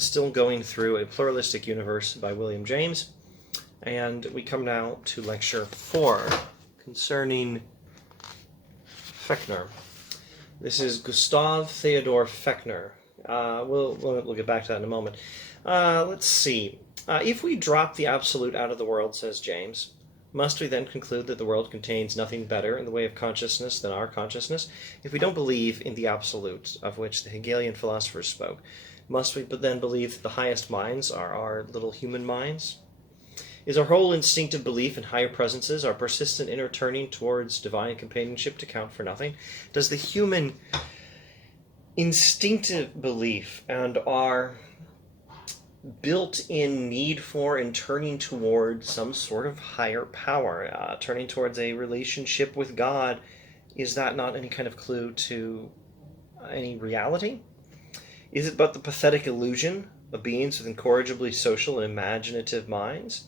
still going through A Pluralistic Universe by William James, and we come now to Lecture 4 concerning Fechner. This is Gustav Theodor Fechner. We'll get back to that in a moment. Let's see. If we drop the absolute out of the world, says James, must we then conclude that the world contains nothing better in the way of consciousness than our consciousness? If we don't believe in the absolute, of which the Hegelian philosophers spoke, must we then believe that the highest minds are our little human minds? Is our whole instinctive belief in higher presences, our persistent inner turning towards divine companionship, to count for nothing? Does the human instinctive belief and our built-in need for and turning towards some sort of higher power, turning towards a relationship with God, is that not any kind of clue to any reality? Is it but the pathetic illusion of beings with incorrigibly social and imaginative minds?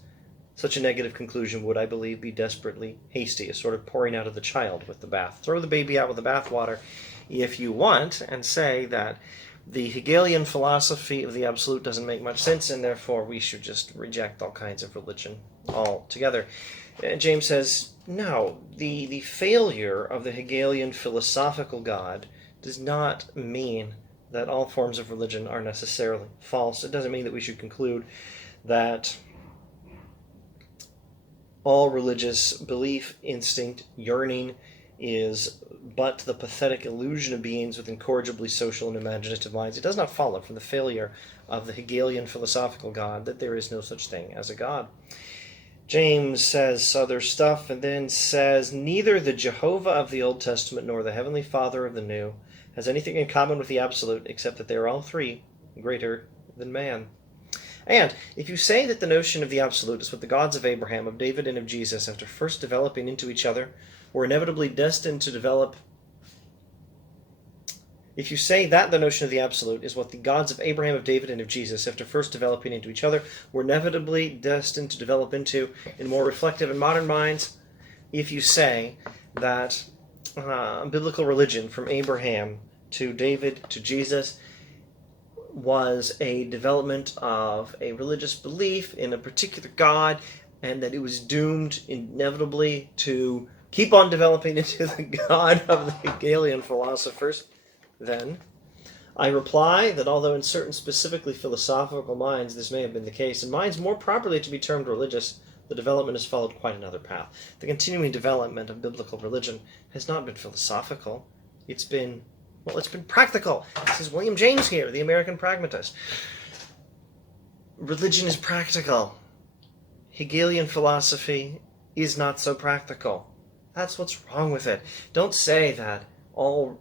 Such a negative conclusion would, I believe, be desperately hasty, a sort of pouring out of the child with the bath. Throw the baby out with the bathwater if you want, and say that the Hegelian philosophy of the absolute doesn't make much sense, and therefore we should just reject all kinds of religion altogether. James says, no, the failure of the Hegelian philosophical God does not mean that all forms of religion are necessarily false. It doesn't mean that we should conclude that all religious belief, instinct, yearning is but the pathetic illusion of beings with incorrigibly social and imaginative minds. It does not follow from the failure of the Hegelian philosophical God that there is no such thing as a God. James says other stuff and then says, neither the Jehovah of the Old Testament nor the Heavenly Father of the New has anything in common with the absolute except that they are all three greater than man. And if you say that the notion of the absolute is what the gods of Abraham, of David, and of Jesus, after first developing into each other, were inevitably destined to develop. If you say that the notion of the absolute is what the gods of Abraham, of David, and of Jesus, after first developing into each other, were inevitably destined to develop into in more reflective and modern minds, if you say that biblical religion from Abraham to David to Jesus was a development of a religious belief in a particular God, and that it was doomed inevitably to keep on developing into the God of the Hegelian philosophers, then I reply that although in certain specifically philosophical minds this may have been the case, in minds more properly to be termed religious, the development has followed quite another path. The continuing development of biblical religion has not been philosophical. It's been practical. This is William James here, the American pragmatist. Religion is practical. Hegelian philosophy is not so practical. That's what's wrong with it. Don't say that all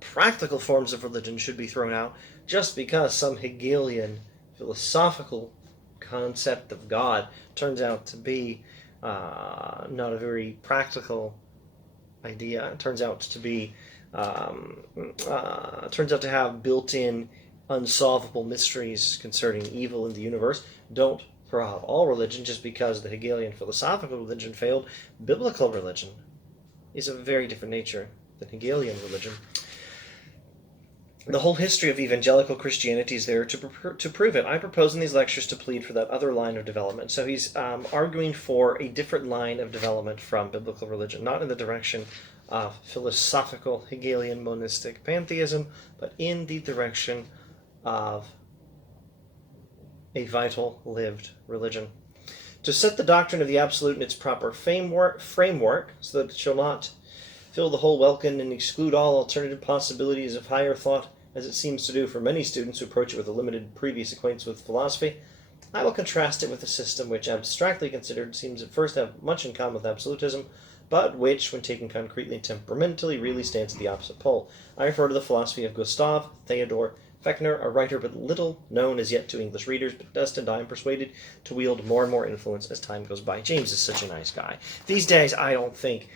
practical forms of religion should be thrown out just because some Hegelian philosophical concept of God turns out to be not a very practical idea. It turns out to be turns out to have built-in unsolvable mysteries concerning evil in the universe. Don't throw out all religion just because the Hegelian philosophical religion failed. Biblical religion is of a very different nature than Hegelian religion. The whole history of evangelical Christianity is there to prove it. I propose in these lectures to plead for that other line of development. So he's arguing for a different line of development from biblical religion, not in the direction of philosophical Hegelian monistic pantheism, but in the direction of a vital, lived religion. To set the doctrine of the absolute in its proper framework, so that it shall not fill the whole welkin and exclude all alternative possibilities of higher thought, as it seems to do for many students who approach it with a limited previous acquaintance with philosophy, I will contrast it with a system which, abstractly considered, seems at first to have much in common with absolutism, but which, when taken concretely and temperamentally, really stands at the opposite pole. I refer to the philosophy of Gustav Theodor Fechner, a writer but little known as yet to English readers, but destined, I am persuaded, to wield more and more influence as time goes by. James is such a nice guy. These days, I don't think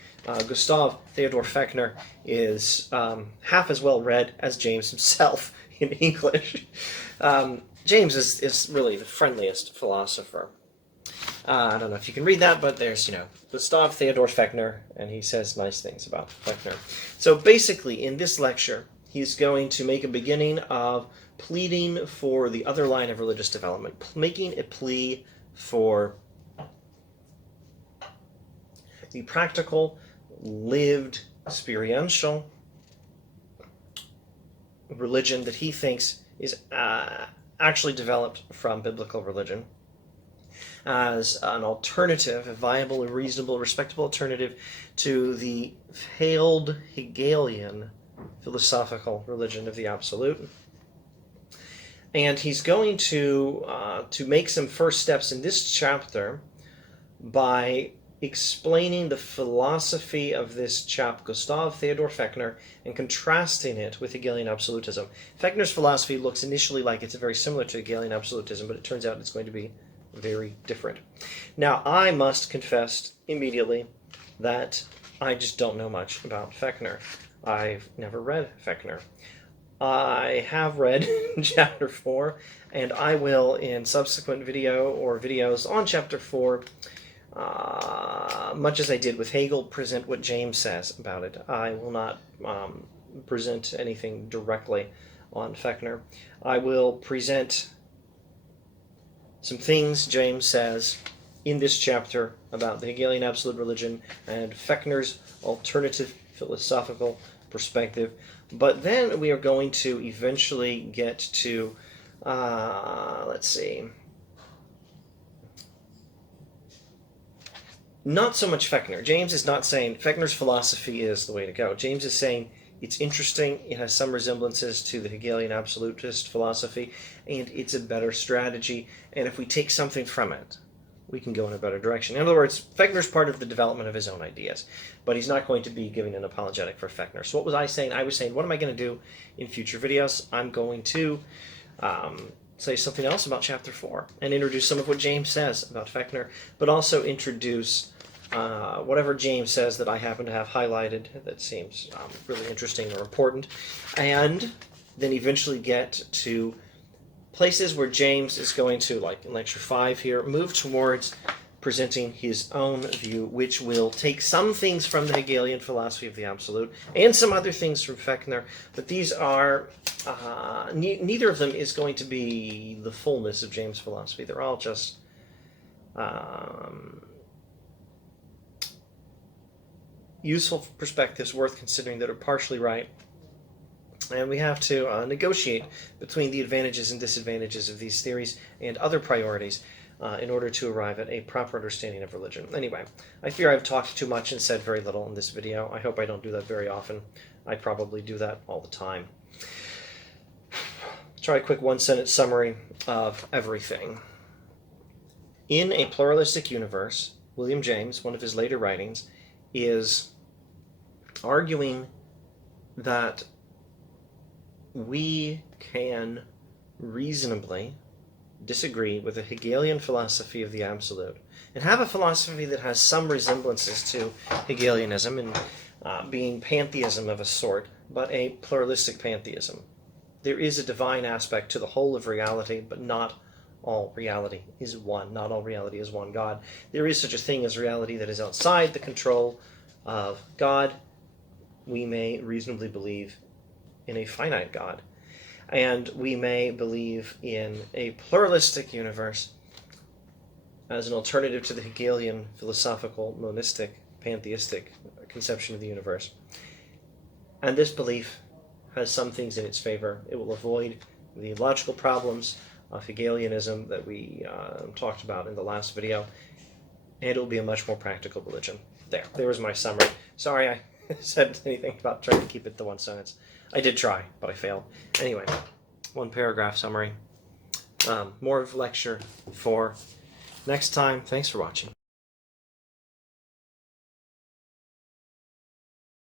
Gustav Theodor Fechner is half as well read as James himself in English. James is really the friendliest philosopher. I don't know if you can read that, but there's, Gustav Theodor Fechner, and he says nice things about Fechner. So basically, in this lecture, he's going to make a beginning of pleading for the other line of religious development, making a plea for the practical, lived, experiential religion that he thinks is actually developed from biblical religion as an alternative, a viable, a reasonable, respectable alternative to the failed Hegelian philosophical religion of the absolute. And he's going to make some first steps in this chapter by explaining the philosophy of this chap, Gustav Theodor Fechner, and contrasting it with Hegelian absolutism. Fechner's philosophy looks initially like it's very similar to Hegelian absolutism, but it turns out it's going to be very different. Now, I must confess immediately that I just don't know much about Fechner. I've never read Fechner. I have read Chapter 4, and I will, in subsequent videos on Chapter 4, much as I did with Hegel, present what James says about it. I will not present anything directly on Fechner. I will present some things James says in this chapter about the Hegelian absolute religion and Fechner's alternative philosophical perspective. But then we are going to eventually get to, let's see, not so much Fechner. James is not saying Fechner's philosophy is the way to go. James is saying it's interesting, it has some resemblances to the Hegelian absolutist philosophy, and it's a better strategy, and if we take something from it, we can go in a better direction. In other words, Fechner's part of the development of his own ideas, but he's not going to be giving an apologetic for Fechner. So what was I saying? I was saying, what am I going to do in future videos? I'm going to say something else about Chapter 4 and introduce some of what James says about Fechner, but also introduce whatever James says that I happen to have highlighted that seems really interesting or important, and then eventually get to places where James is going to, like in Lecture 5 here, move towards presenting his own view, which will take some things from the Hegelian philosophy of the absolute and some other things from Fechner, but these are, neither of them is going to be the fullness of James' philosophy. They're all just useful perspectives worth considering that are partially right. And we have to negotiate between the advantages and disadvantages of these theories and other priorities in order to arrive at a proper understanding of religion. Anyway, I fear I've talked too much and said very little in this video. I hope I don't do that very often. I probably do that all the time. Try a quick one-sentence summary of everything. In a pluralistic universe, William James, one of his later writings, is arguing that we can reasonably disagree with the Hegelian philosophy of the absolute and have a philosophy that has some resemblances to Hegelianism and being pantheism of a sort, but a pluralistic pantheism. There is a divine aspect to the whole of reality, but not all reality is one. Not all reality is one God. There is such a thing as reality that is outside the control of God. We may reasonably believe in a finite God, and we may believe in a pluralistic universe as an alternative to the Hegelian philosophical, monistic, pantheistic conception of the universe. And this belief has some things in its favor. It will avoid the logical problems of Hegelianism that we talked about in the last video, and it will be a much more practical religion. There was my summary. Sorry I said anything about trying to keep it to one sentence. I did try, but I failed. Anyway, one paragraph summary. More of lecture 4 next time. Thanks for watching.